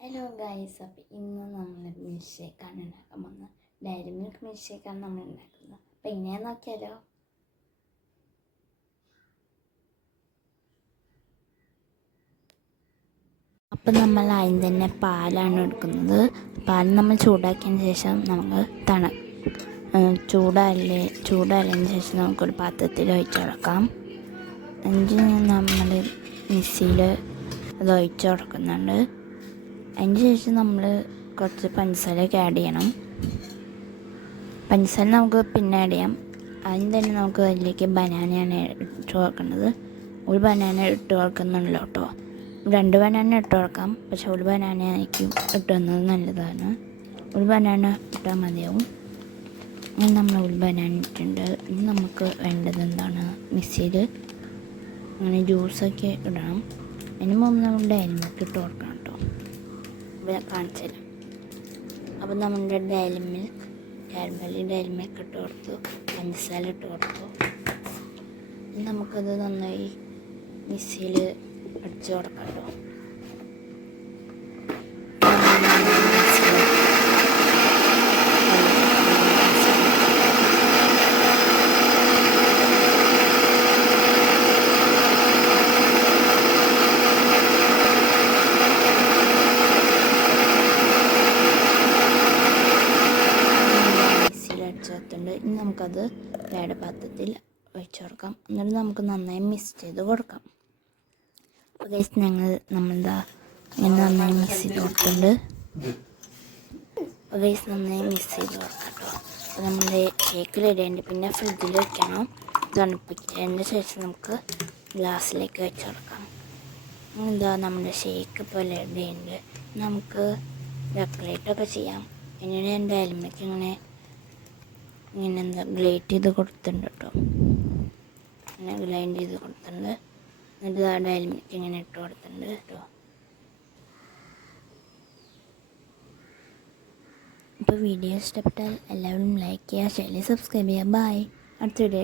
Hello guys, അപ്പോൾ ഇന്ന് നമ്മൾ മിൽക്ക് ഷേക്കാണ് ഉണ്ടാക്കാൻ പോകുന്നത്. ഡയറി മിൽക്ക് മിൽക്ക് ഷേക്കാണ് നമ്മൾ ഉണ്ടാക്കുന്നത്. അപ്പോൾ ഇങ്ങനെ നോക്കിയാലോ. അപ്പം നമ്മൾ ആദ്യം തന്നെ പാലാണ് എടുക്കുന്നത്. പാൽ നമ്മൾ ചൂടാക്കിയതിന് ശേഷം നമ്മൾ ചൂടായതിന് ശേഷം നമുക്കൊരു പാത്രത്തിൽ ഒഴിച്ചെടുക്കാം. എന്നിട്ട് നമ്മൾ മിക്സിയിൽ അത് ഒഴിച്ചു കൊടുക്കുന്നുണ്ട്. അതിന് ശേഷം നമ്മൾ കുറച്ച് പഞ്ചസാരയൊക്കെ ആഡ് ചെയ്യണം. പഞ്ചസാര നമുക്ക് പിന്നെ ആഡ് ചെയ്യാം. ആദ്യം തന്നെ നമുക്ക് അതിലേക്ക് ബനാനയാണ് ഇട്ട് കൊടുക്കുന്നത്. ഒരു ബനാന ഇട്ട് കൊടുക്കുന്നുണ്ടല്ലോ കേട്ടോ. 2 ബനാന ഇട്ട് കൊടുക്കാം, പക്ഷെ ഒരു ബനാന ആയിരിക്കും ഇട്ടുന്നത് നല്ലതാണ്. ഒരു ബനാന ഇട്ടാൽ മതിയാവും. ഇനി നമ്മൾ ഒരു ബനാന ഇട്ടിട്ടുണ്ട്. ഇനി നമുക്ക് വേണ്ടത് എന്താണ്, മിക്സിയിൽ അങ്ങനെ ജ്യൂസൊക്കെ ഇടണം. അതിന് മുമ്പ് നമ്മൾ ഡയറി മിൽക്ക് ഇട്ട് കൊടുക്കണം കേട്ടോ. കാണിച്ചു തരാം. അപ്പോൾ നമ്മുടെ ഡയറി മിൽക്ക് ഇട്ട് കൊടുത്തു, പഞ്ചസാര ഇട്ട് കൊടുത്തു. നമുക്കത് നന്നായി മിക്സിയിൽ അടിച്ചു കൊടുക്കാം കേട്ടോ. ഇനി നമുക്കത് വേറെ പാത്രത്തിൽ ഒഴിച്ചു കൊടുക്കാം. എന്നിട്ട് നമുക്ക് നന്നായി മിക്സ് ചെയ്ത് കൊടുക്കാം. അപ്പോൾ ഗൈസ് നമ്മളെന്താ ഇങ്ങനെ നന്നായി മിക്സ് ചെയ്ത് കൊടുത്തിട്ടുണ്ട്. അപ്പോൾ ഗൈസ് നന്നായി മിക്സ് ചെയ്ത് കൊടുക്കാം കേട്ടോ. അപ്പോൾ നമ്മുടെ ഷേക്ക് റെഡിയുണ്ട്. പിന്നെ ഫ്രിഡ്ജിൽ വെക്കണം, തണുപ്പിച്ചതിന് ശേഷം നമുക്ക് ഗ്ലാസ്സിലേക്ക് വെച്ച് കൊടുക്കാം. എന്താ നമ്മുടെ ഷേക്ക് ഇപ്പോൾ റെഡിയുണ്ട്. നമുക്ക് ഡെക്കറേറ്റൊക്കെ ചെയ്യാം. ഇങ്ങനെ എൻ്റെ അയൽമയ്ക്ക് ഇങ്ങനെ ഗ്രേറ്റ് ചെയ്ത് കൊടുത്തിട്ടുണ്ട് കേട്ടോ. ഇങ്ങനെ ഗ്രൈൻഡ് ചെയ്ത് കൊടുത്തിട്ടുണ്ട്. എന്നിട്ട് ഡയറി മിൽക്ക് ഇങ്ങനെ ഇട്ട് കൊടുത്തിട്ടുണ്ട് കേട്ടോ. അപ്പോൾ വീഡിയോ ഇഷ്ടപ്പെട്ടാൽ എല്ലാവരും ലൈക്ക് ചെയ്യുക, ഷെയർ ചെയ്യുക, സബ്സ്ക്രൈബ് ചെയ്യുക. ബൈ. അടുത്ത വീഡിയോ